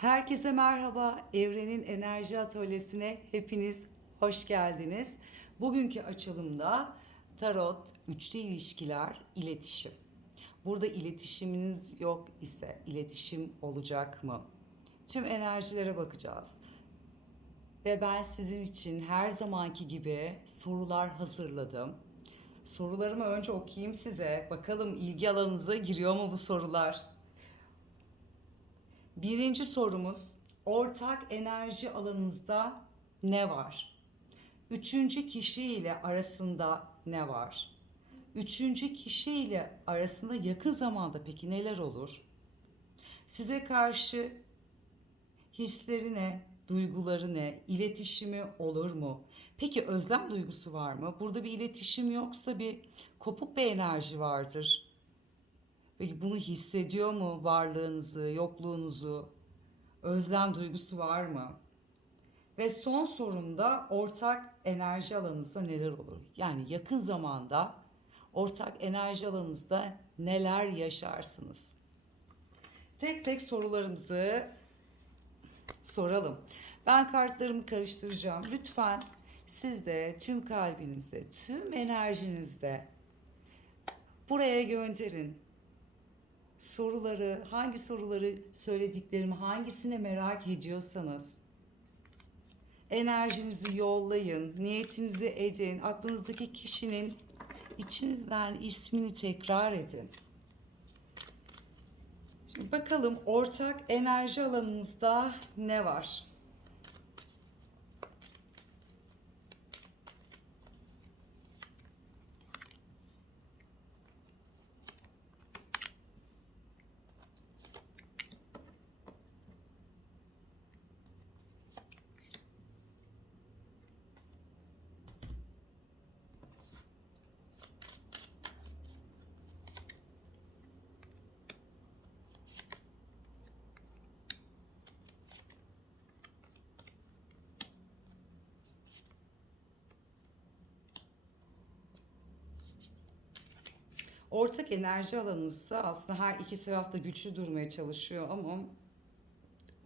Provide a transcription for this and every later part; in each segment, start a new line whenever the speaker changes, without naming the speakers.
Herkese merhaba. Evrenin Enerji Atölyesi'ne hepiniz hoş geldiniz. Bugünkü açılımda tarot, üçlü ilişkiler, iletişim. Burada iletişiminiz yok ise iletişim olacak mı? Tüm enerjilere bakacağız. Ve ben sizin için her zamanki gibi sorular hazırladım. Sorularımı önce okuyayım size. Bakalım ilgi alanınıza giriyor mu bu sorular? Birinci sorumuz ortak enerji alanınızda ne var? Üçüncü kişi ile arasında ne var? Üçüncü kişi ile arasında yakın zamanda peki neler olur? Size karşı hisleri ne, duyguları ne, iletişimi olur mu? Peki özlem duygusu var mı? Burada bir iletişim yoksa bir kopuk bir enerji vardır. Peki bunu hissediyor mu varlığınızı, yokluğunuzu? Özlem duygusu var mı? Ve son sorumda ortak enerji alanınızda neler olur? Yani yakın zamanda ortak enerji alanınızda neler yaşarsınız? Tek tek sorularımızı soralım. Ben kartlarımı karıştıracağım. Lütfen siz de tüm kalbinizde, tüm enerjinizde buraya gönderin soruları, hangi soruları söylediklerimi, hangisine merak ediyorsanız enerjinizi yollayın, niyetinizi edin, aklınızdaki kişinin içinizden ismini tekrar edin. Şimdi bakalım ortak enerji alanınızda ne var? Ortak enerji alanınızda aslında her iki taraf da güçlü durmaya çalışıyor ama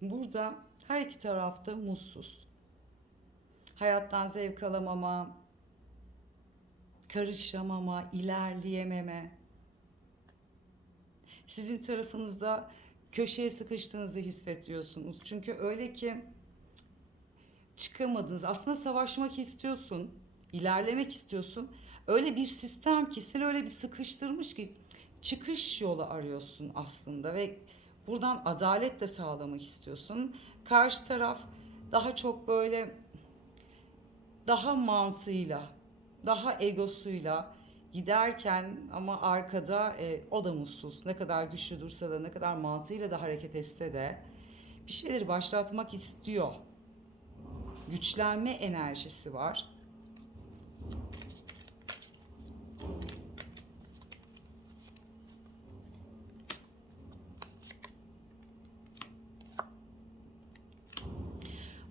burada her iki tarafta mutsuz. Hayattan zevk alamama, karışamama, ilerleyememe. Sizin tarafınızda köşeye sıkıştığınızı hissediyorsunuz. Çünkü öyle ki çıkamadınız. Aslında savaşmak istiyorsun, ilerlemek istiyorsun. Öyle bir sistem ki seni öyle bir sıkıştırmış ki çıkış yolu arıyorsun aslında ve buradan adalet de sağlamak istiyorsun. Karşı taraf daha çok böyle daha mantığıyla, daha egosuyla giderken ama arkada e, o da mutsuz. Ne kadar güçlü dursa da ne kadar mantığıyla da hareket etse de bir şeyleri başlatmak istiyor. Güçlenme enerjisi var.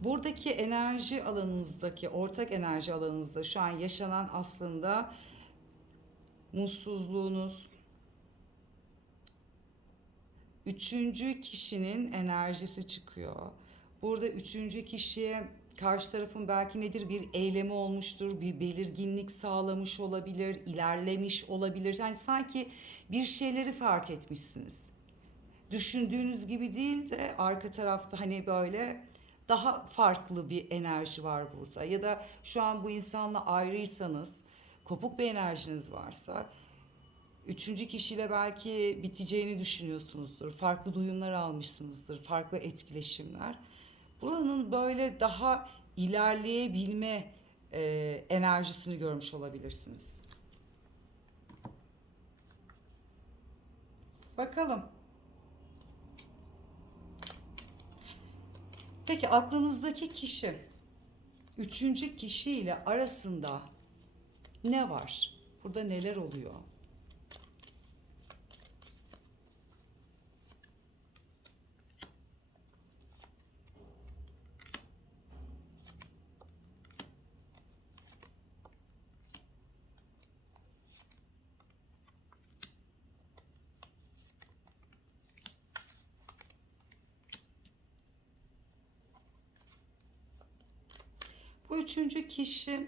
Buradaki enerji alanınızdaki, ortak enerji alanınızda şu an yaşanan aslında mutsuzluğunuz, üçüncü kişinin enerjisi çıkıyor. Burada üçüncü kişiye karşı tarafın belki nedir bir eylemi olmuştur, bir belirginlik sağlamış olabilir, ilerlemiş olabilir. Yani sanki bir şeyleri fark etmişsiniz. Düşündüğünüz gibi değil de arka tarafta hani böyle daha farklı bir enerji var burada. Ya da şu an bu insanla ayrıysanız, kopuk bir enerjiniz varsa, üçüncü kişiyle belki biteceğini düşünüyorsunuzdur. Farklı duyumlar almışsınızdır, farklı etkileşimler. Buranın böyle daha ilerleyebilme e, enerjisini görmüş olabilirsiniz. Bakalım. Peki aklınızdaki kişi üçüncü kişi ile arasında ne var? Burada neler oluyor? Bu üçüncü kişi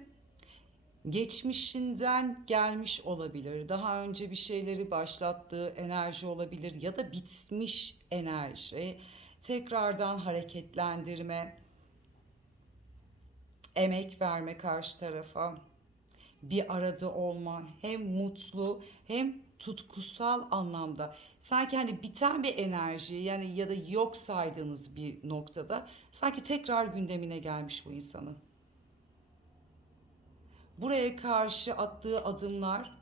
geçmişinden gelmiş olabilir. Daha önce bir şeyleri başlattığı enerji olabilir ya da bitmiş enerji. Tekrardan hareketlendirme, emek verme karşı tarafa, bir arada olma, hem mutlu hem tutkusal anlamda. Sanki hani biten bir enerji yani ya da yok saydığınız bir noktada sanki tekrar gündemine gelmiş bu insanın. Buraya karşı attığı adımlar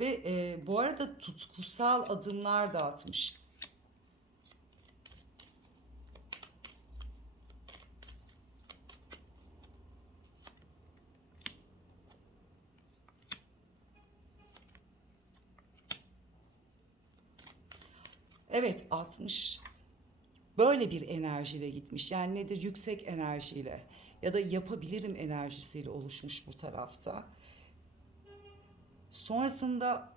ve e, bu arada tutkusal adımlar da atmış. Evet 60 böyle bir enerjiyle gitmiş. Yani nedir? Yüksek enerjiyle ya da yapabilirim enerjisiyle oluşmuş bu tarafta. Sonrasında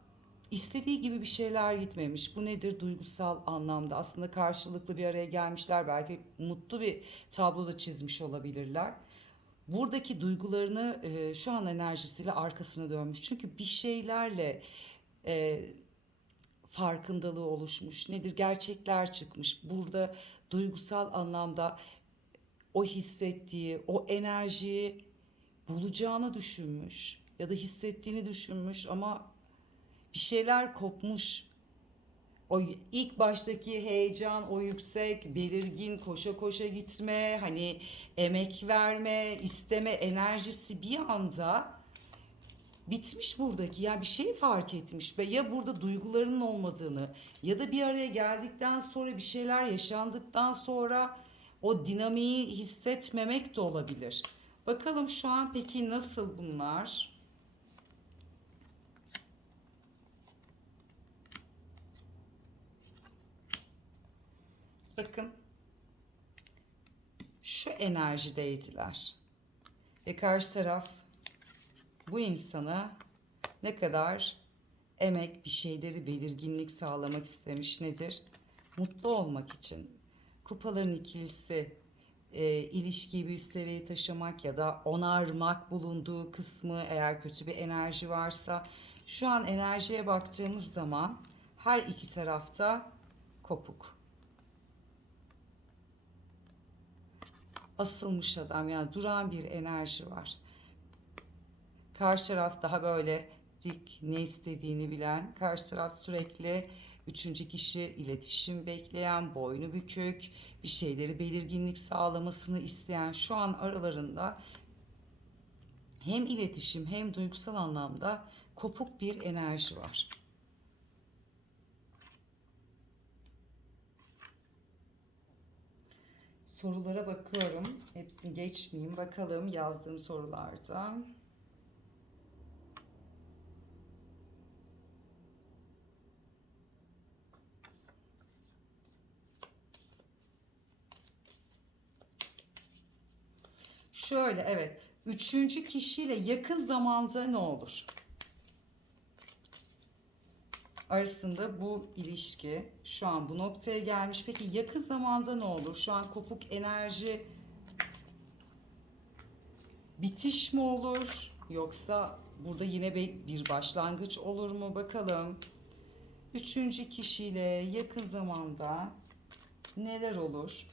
istediği gibi bir şeyler gitmemiş. Bu nedir? Duygusal anlamda. Aslında karşılıklı bir araya gelmişler. Belki mutlu bir tablo da çizmiş olabilirler. Buradaki duygularını e, şu an enerjisiyle arkasına dönmüş. Çünkü bir şeylerle e, farkındalığı oluşmuş. Nedir? Gerçekler çıkmış. Burada duygusal anlamda o hissettiği, o enerjiyi bulacağını düşünmüş ya da hissettiğini düşünmüş ama bir şeyler kopmuş. O ilk baştaki heyecan, o yüksek, belirgin, koşa koşa gitme, hani emek verme, isteme enerjisi bir anda bitmiş buradaki. Yani bir şey fark etmiş ve ya burada duygularının olmadığını ya da bir araya geldikten sonra bir şeyler yaşandıktan sonra o dinamiği hissetmemek de olabilir. Bakalım şu an peki nasıl bunlar? Bakın şu enerjideydiler. Ve karşı taraf bu insana ne kadar emek bir şeyleri belirginlik sağlamak istemiş nedir? Mutlu olmak için. Kupaların ikilisi e, ilişkiyi bir üst seviyeye taşımak ya da onarmak bulunduğu kısmı eğer kötü bir enerji varsa şu an enerjiye baktığımız zaman her iki tarafta kopuk. Asılmış adam yani duran bir enerji var. Karşı taraf daha böyle dik ne istediğini bilen, karşı taraf sürekli üçüncü kişi iletişim bekleyen, boynu bükük, bir şeyleri belirginlik sağlamasını isteyen şu an aralarında hem iletişim hem duygusal anlamda kopuk bir enerji var. Sorulara bakıyorum. Hepsini geçmeyeyim. Bakalım yazdığım sorularda. Şöyle evet. Üçüncü kişiyle yakın zamanda ne olur? Arasında bu ilişki şu an bu noktaya gelmiş. Peki yakın zamanda ne olur? Şu an kopuk enerji bitiş mi olur? Yoksa burada yine bir başlangıç olur mu? Bakalım. Üçüncü kişiyle yakın zamanda neler olur?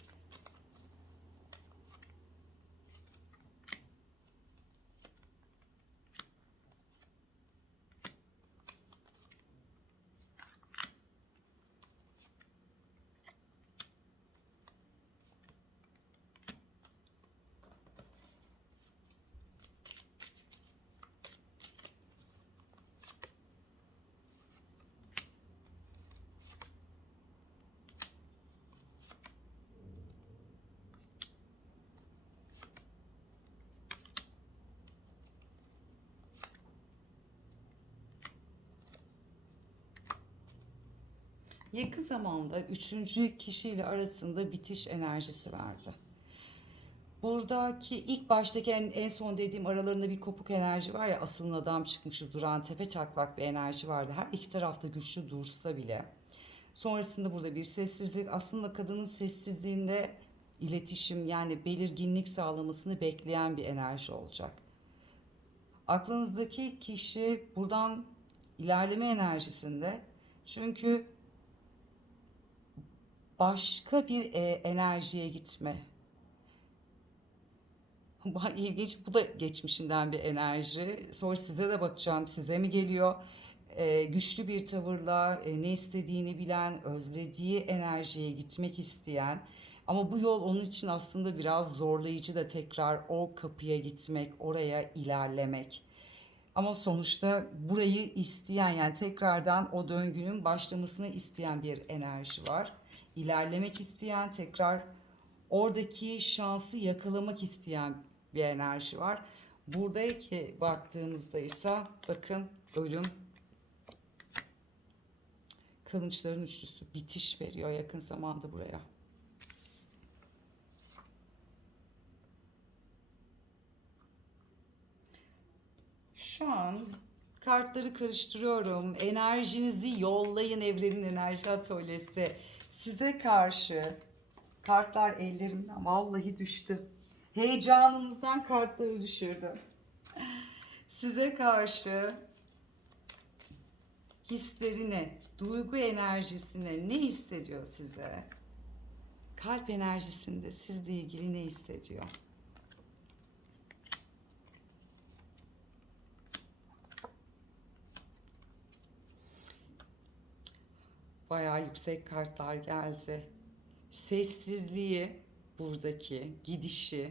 Yakın zamanda üçüncü kişiyle arasında bitiş enerjisi verdi. Buradaki ilk baştaki en, en son dediğim aralarında bir kopuk enerji var ya asılın adam çıkmışı duran tepe çaklak bir enerji vardı. Her iki tarafta güçlü dursa bile. Sonrasında burada bir sessizlik aslında kadının sessizliğinde iletişim yani belirginlik sağlamasını bekleyen bir enerji olacak. Aklınızdaki kişi buradan ilerleme enerjisinde çünkü başka bir e, enerjiye gitme. İlginç. Bu da geçmişinden bir enerji. Sonra size de bakacağım. Size mi geliyor? Ee, güçlü bir tavırla e, ne istediğini bilen, özlediği enerjiye gitmek isteyen ama bu yol onun için aslında biraz zorlayıcı da tekrar o kapıya gitmek, oraya ilerlemek. Ama sonuçta burayı isteyen yani tekrardan o döngünün başlamasını isteyen bir enerji var. İlerlemek isteyen, tekrar oradaki şansı yakalamak isteyen bir enerji var. Buradaki baktığımızda ise bakın ölüm kılıçların üçlüsü bitiş veriyor yakın zamanda buraya. Şu an kartları karıştırıyorum. Enerjinizi yollayın evrenin enerji atölyesi. Size karşı kartlar ellerimden vallahi düştü. Heyecanınızdan kartları düşürdüm. Size karşı hislerine, duygu enerjisine ne hissediyor size? Kalp enerjisinde sizle ilgili ne hissediyor? Bayağı yüksek kartlar geldi. Sessizliği, buradaki gidişi,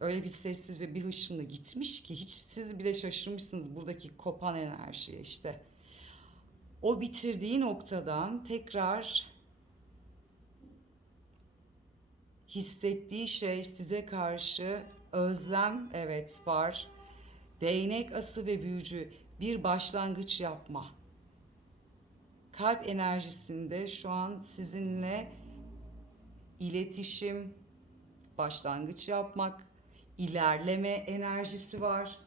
öyle bir sessiz ve bir hışımla gitmiş ki hiç siz bile şaşırmışsınız buradaki kopan enerjiye işte. O bitirdiği noktadan tekrar hissettiği şey size karşı özlem evet var. Değnek ası ve büyücü bir başlangıç yapma. Kalp enerjisinde şu an sizinle iletişim, başlangıç yapmak, ilerleme enerjisi var.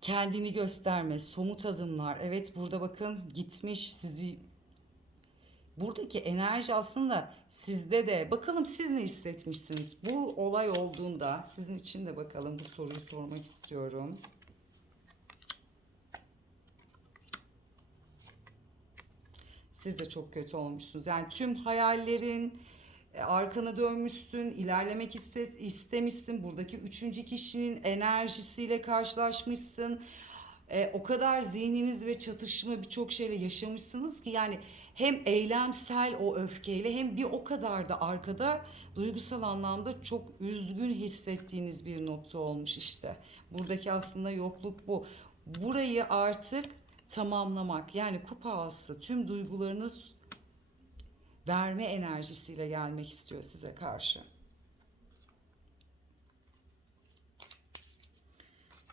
Kendini gösterme, somut adımlar. Evet burada bakın gitmiş sizi buradaki enerji aslında sizde de bakalım siz ne hissetmişsiniz bu olay olduğunda sizin için de bakalım bu soruyu sormak istiyorum. Siz de çok kötü olmuşsunuz. Yani tüm hayallerin arkana dönmüşsün, ilerlemek iste- istemişsin. Buradaki üçüncü kişinin enerjisiyle karşılaşmışsın. E, o kadar zihniniz ve çatışma birçok şeyle yaşamışsınız ki yani hem eylemsel o öfkeyle hem bir o kadar da arkada duygusal anlamda çok üzgün hissettiğiniz bir nokta olmuş işte. Buradaki aslında yokluk bu. Burayı artık tamamlamak yani kupa ağası tüm duygularını s- verme enerjisiyle gelmek istiyor size karşı.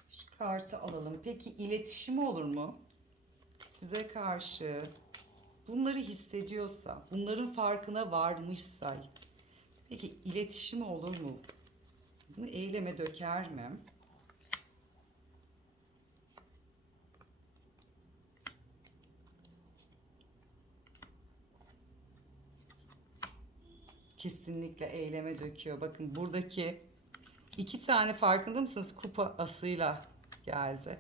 Şu kartı alalım. Peki iletişimi olur mu? Size karşı bunları hissediyorsa, bunların farkına varmışsa, peki iletişimi olur mu? Bunu eyleme döker mi? Kesinlikle eyleme döküyor. Bakın buradaki iki tane farkında mısınız? Kupa asıyla geldi.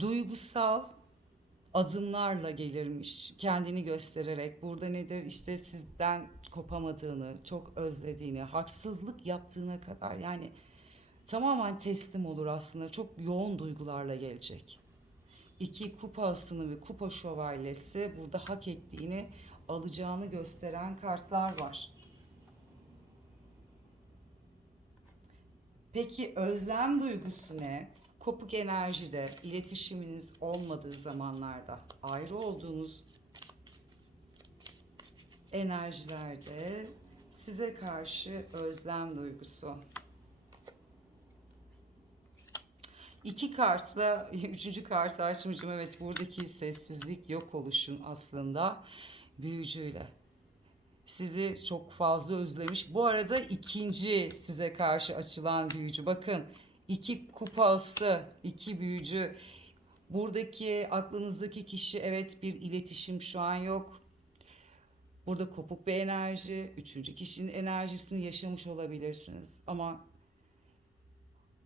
Duygusal adımlarla gelirmiş. Kendini göstererek. Burada nedir? İşte sizden kopamadığını, çok özlediğini, haksızlık yaptığına kadar yani tamamen teslim olur aslında. Çok yoğun duygularla gelecek. İki kupa asını ve kupa şövalyesi burada hak ettiğini alacağını gösteren kartlar var. Peki özlem duygusu ne? Kopuk enerjide, iletişiminiz olmadığı zamanlarda, ayrı olduğunuz enerjilerde size karşı özlem duygusu. İki kartla üçüncü kartı açmayacağım. Evet buradaki sessizlik yok oluşun aslında büyücüyle. Sizi çok fazla özlemiş. Bu arada ikinci size karşı açılan büyücü. Bakın iki kupası, iki büyücü. Buradaki aklınızdaki kişi evet bir iletişim şu an yok. Burada kopuk bir enerji, üçüncü kişinin enerjisini yaşamış olabilirsiniz. Ama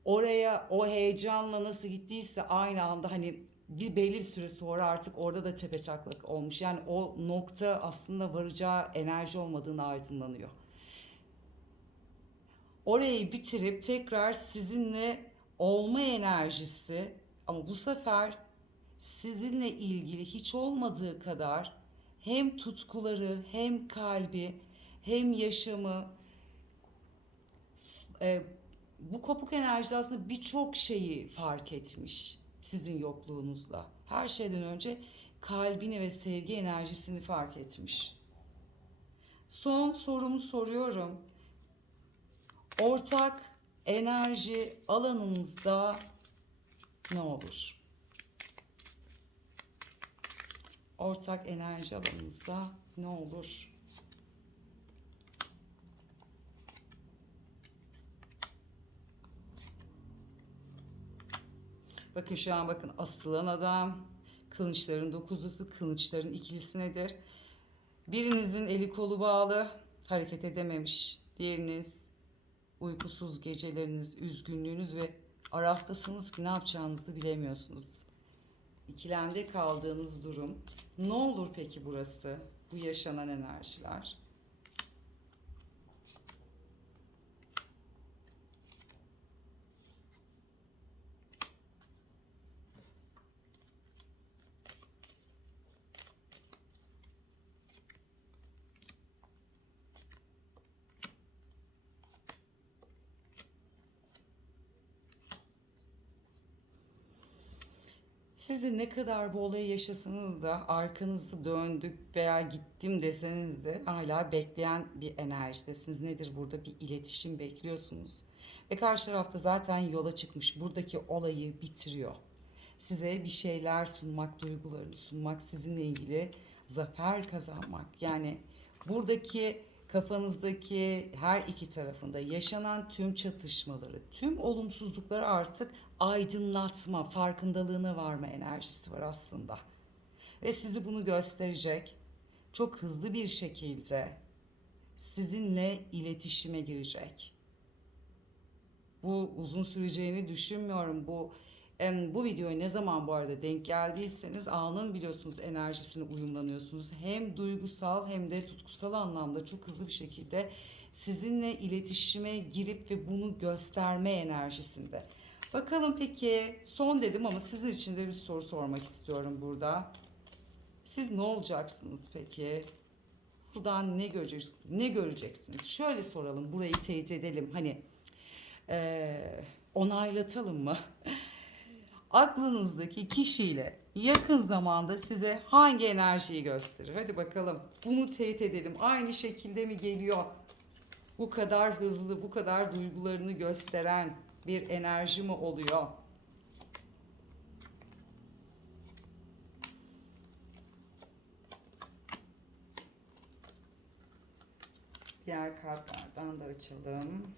oraya o heyecanla nasıl gittiyse aynı anda hani bir belli bir süre sonra artık orada da tepeçaklak olmuş. Yani o nokta aslında varacağı enerji olmadığını aydınlanıyor. Orayı bitirip tekrar sizinle olma enerjisi ama bu sefer sizinle ilgili hiç olmadığı kadar hem tutkuları hem kalbi hem yaşamı e, bu kopuk enerji aslında birçok şeyi fark etmiş sizin yokluğunuzla. Her şeyden önce kalbini ve sevgi enerjisini fark etmiş. Son sorumu soruyorum. Ortak enerji alanınızda ne olur? Ortak enerji alanınızda ne olur? Bakın şu an bakın asılan adam, kılıçların dokuzlusu, kılıçların ikilisi nedir? Birinizin eli kolu bağlı, hareket edememiş. Diğeriniz uykusuz geceleriniz, üzgünlüğünüz ve araftasınız ki ne yapacağınızı bilemiyorsunuz. İkilemde kaldığınız durum. Ne olur peki burası? Bu yaşanan enerjiler. Siz de ne kadar bu olayı yaşasanız da arkanızı döndük veya gittim deseniz de hala bekleyen bir enerjidesiniz. Nedir burada bir iletişim bekliyorsunuz. Ve karşı tarafta zaten yola çıkmış buradaki olayı bitiriyor. Size bir şeyler sunmak, duygularını sunmak, sizinle ilgili zafer kazanmak. Yani buradaki kafanızdaki her iki tarafında yaşanan tüm çatışmaları, tüm olumsuzlukları artık aydınlatma, farkındalığına varma enerjisi var aslında. Ve sizi bunu gösterecek. Çok hızlı bir şekilde sizinle iletişime girecek. Bu uzun süreceğini düşünmüyorum. Bu bu videoya ne zaman bu arada denk geldiyseniz anın biliyorsunuz enerjisine uyumlanıyorsunuz. Hem duygusal hem de tutkusal anlamda çok hızlı bir şekilde sizinle iletişime girip ve bunu gösterme enerjisinde. Bakalım peki son dedim ama sizin için de bir soru sormak istiyorum burada. Siz ne olacaksınız peki? Buradan ne göreceksiniz? Ne göreceksiniz? Şöyle soralım, burayı teyit edelim. Hani eee, onaylatalım mı? Aklınızdaki kişiyle yakın zamanda size hangi enerjiyi gösterir? Hadi bakalım. Bunu teyit edelim. Aynı şekilde mi geliyor? Bu kadar hızlı, bu kadar duygularını gösteren bir enerji mi oluyor? Diğer kartlardan da açalım.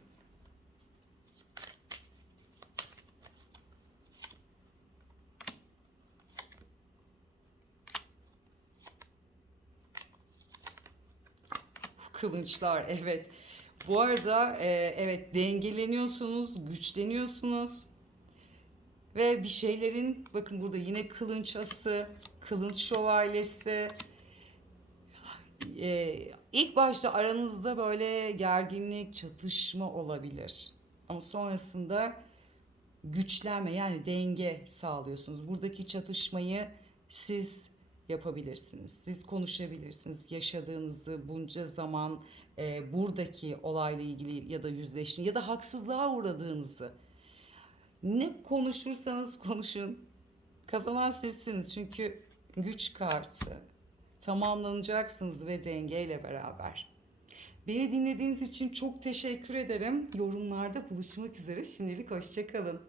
Kılıçlar evet. Bu arada e, evet dengeleniyorsunuz, güçleniyorsunuz. Ve bir şeylerin bakın burada yine kılınç ası, kılınç şövalyesi. E, ilk başta aranızda böyle gerginlik, çatışma olabilir. Ama sonrasında güçlenme yani denge sağlıyorsunuz. Buradaki çatışmayı siz yapabilirsiniz. Siz konuşabilirsiniz. Yaşadığınızı bunca zaman e, buradaki olayla ilgili ya da yüzleştiğiniz ya da haksızlığa uğradığınızı ne konuşursanız konuşun. Kazanan sizsiniz çünkü güç kartı tamamlanacaksınız ve dengeyle beraber. Beni dinlediğiniz için çok teşekkür ederim. Yorumlarda buluşmak üzere. Şimdilik hoşçakalın.